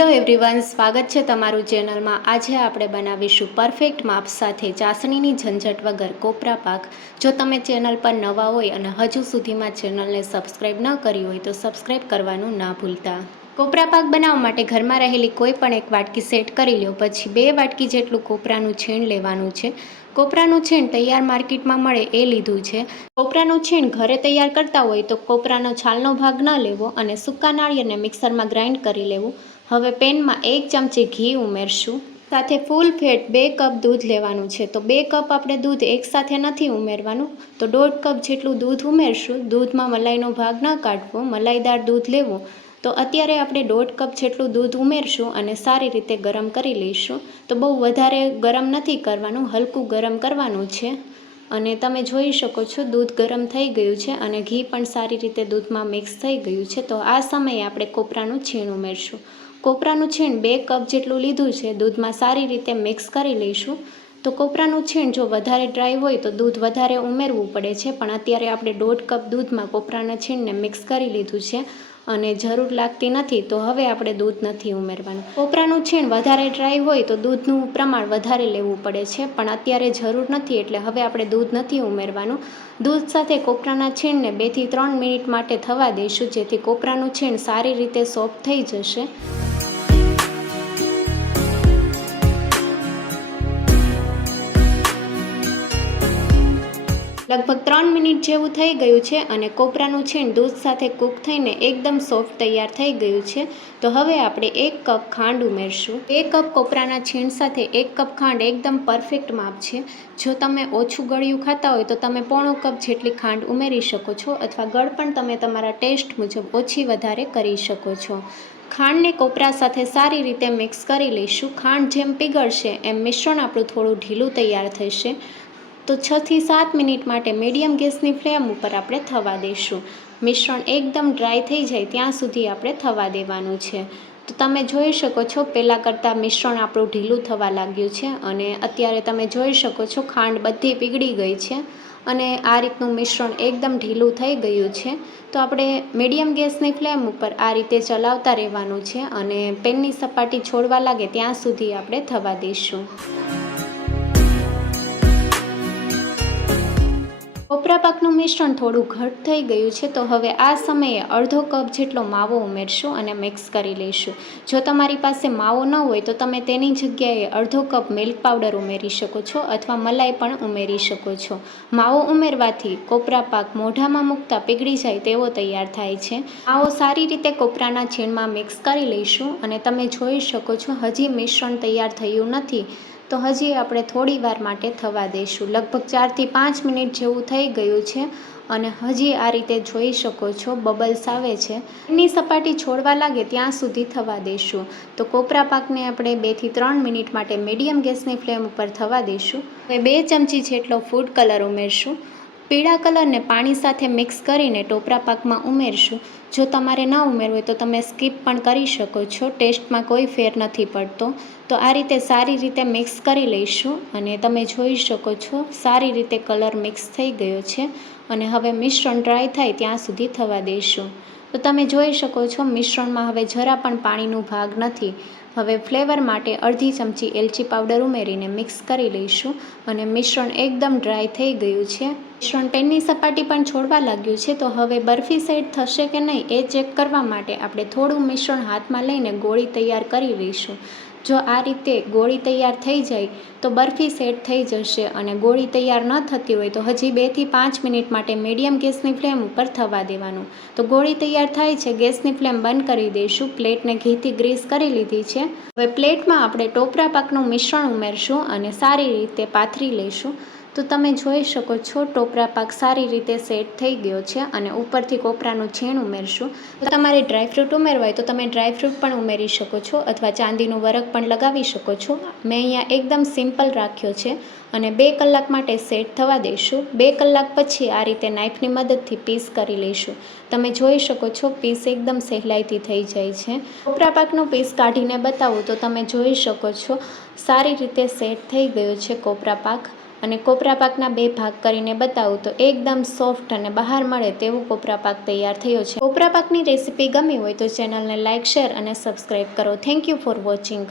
Hello everyone, સ્વાગત છે તમારું ચેનલમાં। આજે આપણે બનાવીશું પરફેક્ટ માપ સાથે ચાસણીની ઝંઝટ વગર કોપરા પાક। જો તમે ચેનલ પર નવા હોય અને હજુ સુધીમાં ચેનલને સબસ્ક્રાઈબ ન કરી હોય તો સબસ્ક્રાઈબ કરવાનું ના ભૂલતા। કોપરા પાક બનાવવા માટે ઘરમાં રહેલી કોઈ પણ એક વાટકી સેટ કરી લો। પછી 2 વાટકી જેટલું કોપરાનું છીણ લેવાનું છે। કોપરાનું છીણ તૈયાર માર્કેટમાં મળે એ લીધું છે। કોપરાનું છીણ ઘરે તૈયાર કરતા હોય તો કોપરાનો છાલનો ભાગ ન લેવો અને સૂકા નાળિયેરને મિક્સરમાં ગ્રાઇન્ડ કરી લેવું। હવે પેનમાં 1 ચમચી ઘી ઉમેરશું, સાથે ફૂલ ફેટ 2 કપ દૂધ લેવાનું છે। તો 2 કપ આપણે દૂધ એકસાથે નથી ઉમેરવાનું, તો 1.5 કપ જેટલું દૂધ ઉમેરશું। દૂધમાં મલાઈનો ભાગ ન કાઢવો, મલાઈદાર દૂધ લેવું। તો અત્યારે આપણે 1.5 કપ જેટલું દૂધ ઉમેરશું અને સારી રીતે ગરમ કરી લઈશું। તો બહુ વધારે ગરમ નથી કરવાનું, હલકું ગરમ કરવાનું છે। અને તમે જોઈ શકો છો દૂધ ગરમ થઈ ગયું છે અને ઘી પણ સારી રીતે દૂધમાં મિક્સ થઈ ગયું છે। તો આ સમયે આપણે કોપરાનું છીણ ઉમેરશું। કોપરાનું છીણ 2 કપ જેટલું લીધું છે, દૂધમાં સારી રીતે મિક્સ કરી લઈશું। તો કોપરાનું છીણ જો વધારે ડ્રાય હોય તો દૂધ વધારે ઉમેરવું પડે છે, પણ અત્યારે આપણે 1.5 કપ દૂધમાં કોપરાના છીણને મિક્સ કરી લીધું છે અને જરૂર લાગતી નથી, તો હવે આપણે દૂધ નથી ઉમેરવાનું। કોપરાનું છીણ વધારે ડ્રાય હોય તો દૂધનું પ્રમાણ વધારે લેવું પડે છે, પણ અત્યારે જરૂર નથી એટલે હવે આપણે દૂધ નથી ઉમેરવાનું। દૂધ સાથે કોપરાના છીણને 2 થી 3 મિનિટ માટે થવા દઈશું, જેથી કોપરાનું છીણ સારી રીતે સોફ્ટ થઈ જશે। લગભગ 3 મિનિટ જેવું થઈ ગયું છે અને કોપરાનું છીણ દૂધ સાથે કૂક થઈને એકદમ સોફ્ટ તૈયાર થઈ ગયું છે। તો હવે આપણે 1 કપ ખાંડ ઉમેરશું। 2 કપ કોપરાના છીણ સાથે 1 કપ ખાંડ એકદમ પરફેક્ટ માપ છે। જો તમે ઓછું ગળ્યું ખાતા હોય તો તમે 1/4 કપ જેટલી ખાંડ ઉમેરી શકો છો, અથવા ગળ પણ તમે તમારા ટેસ્ટ મુજબ ઓછી વધારે કરી શકો છો। ખાંડને કોપરા સાથે સારી રીતે મિક્સ કરી લઈશું। ખાંડ જેમ પીગળશે એમ મિશ્રણ આપણું થોડું ઢીલું તૈયાર થશે। તો 6 થી 7 મિનિટ માટે મીડિયમ ગેસની ફ્લેમ ઉપર આપણે થવા દઈશું। મિશ્રણ એકદમ ડ્રાય થઈ જાય ત્યાં સુધી આપણે થવા દેવાનું છે। તો તમે જોઈ શકો છો પહેલાં કરતાં મિશ્રણ આપણું ઢીલું થવા લાગ્યું છે અને અત્યારે તમે જોઈ શકો છો ખાંડ બધી પીગળી ગઈ છે અને આ રીતનું મિશ્રણ એકદમ ઢીલું થઈ ગયું છે। તો આપણે મીડિયમ ગેસની ફ્લેમ ઉપર આ રીતે ચલાવતા રહેવાનું છે અને પેનની સપાટી છોડવા લાગે ત્યાં સુધી આપણે થવા દઈશું। કોપરા પાકનું મિશ્રણ થોડું ઘટ થઈ ગયું છે, તો હવે આ સમયે અડધો કપ જેટલો માવો ઉમેરશું અને મિક્સ કરી લઈશું। જો તમારી પાસે માવો ન હોય તો તમે તેની જગ્યાએ અડધો કપ મિલ્ક પાવડર ઉમેરી શકો છો અથવા મલાઈ પણ ઉમેરી શકો છો। માવો ઉમેરવાથી કોપરા પાક મોઢામાં મૂકતા પીગળી જાય તેવો તૈયાર થાય છે। માવો સારી રીતે કોપરાના છીણમાં મિક્સ કરી લઈશું અને તમે જોઈ શકો છો હજી મિશ્રણ તૈયાર થયું નથી, તો હજી આપણે થોડી વાર માટે થવા દઈશું। લગભગ 4 થી 5 મિનિટ જેવું થઈ ગયું છે અને હજી આ રીતે જોઈ શકો છો બબલ્સ આવે છે। એની સપાટી છોડવા લાગે ત્યાં સુધી થવા દઈશું। તો કોપરા પાકને આપણે 2 થી 3 મિનિટ માટે મીડિયમ ગેસની ફ્લેમ ઉપર થવા દઈશું। હવે 2 ચમચી જેટલો ફૂડ કલર ઉમેરશું। પીળા કલરને પાણી સાથે મિક્સ કરીને ટોપરા પાકમાં ઉમેરશું। જો તમારે ન ઉમેરવું હોય તો તમે સ્કીપ પણ કરી શકો છો, ટેસ્ટમાં કોઈ ફેર નથી પડતો। તો આ રીતે સારી રીતે મિક્સ કરી લઈશું અને તમે જોઈ શકો છો સારી રીતે કલર મિક્સ થઈ ગયો છે અને હવે મિશ્રણ ડ્રાય થાય ત્યાં સુધી થવા દઈશું। તો તમે જોઈ શકો છો મિશ્રણમાં હવે જરા પણ પાણીનો ભાગ નથી। હવે ફ્લેવર માટે અડધી ચમચી એલચી પાવડર ઉમેરીને મિક્સ કરી લઈશું અને મિશ્રણ એકદમ ડ્રાય થઈ ગયું છે। મિશ્રણ પેનની સપાટી પણ છોડવા લાગ્યું છે, તો હવે બરફી સેટ થશે કે નહીં એ ચેક કરવા માટે આપણે થોડું મિશ્રણ હાથમાં લઈને ગોળી તૈયાર કરી લઈશું। જો આ રીતે ગોળી તૈયાર થઈ જાય તો બરફી સેટ થઈ જશે અને ગોળી તૈયાર ન થતી હોય તો હજી 2 થી 5 મિનિટ માટે મીડિયમ ગેસની ફ્લેમ ઉપર થવા દેવાનું। તો ગોળી તૈયાર થાય છે, ગેસની ફ્લેમ બંધ કરી દઈશું। પ્લેટને ઘીથી ગ્રીસ કરી લીધી છે। હવે પ્લેટમાં આપણે ટોપરા પાકનું મિશ્રણ ઉમેરશું અને સારી રીતે પાથરી લઈશું। તો તમે જોઈ શકો છો ટોપરા પાક સારી રીતે સેટ થઈ ગયો છે અને ઉપરથી કોપરાનું છીણ ઉમેરશું। તો તમારે ડ્રાયફ્રૂટ ઉમેરવા હોય તો તમે ડ્રાયફ્રૂટ પણ ઉમેરી શકો છો અથવા ચાંદીનું વરખ પણ લગાવી શકો છો। મેં અહીંયા એકદમ સિમ્પલ રાખ્યો છે અને 2 કલાક માટે સેટ થવા દઈશું। 2 કલાક પછી આ રીતે નાઇફની મદદથી પીસ કરી લઈશું। તમે જોઈ શકો છો પીસ એકદમ સહેલાઈથી થઈ જાય છે। કોપરા પાકનું પીસ કાઢીને બતાવું તો તમે જોઈ શકો છો સારી રીતે સેટ થઈ ગયો છે કોપરા પાક અને કોપરા પાકના 2 ભાગ કરીને બતાવું તો એકદમ સોફ્ટ અને બહાર મળે તેવો કોપરા પાક તૈયાર થયો છે. કોપરા પાકની રેસીપી ગમી હોય તો ચેનલને લાઇક, શેર અને સબસ્ક્રાઈબ કરો. Thank you for watching.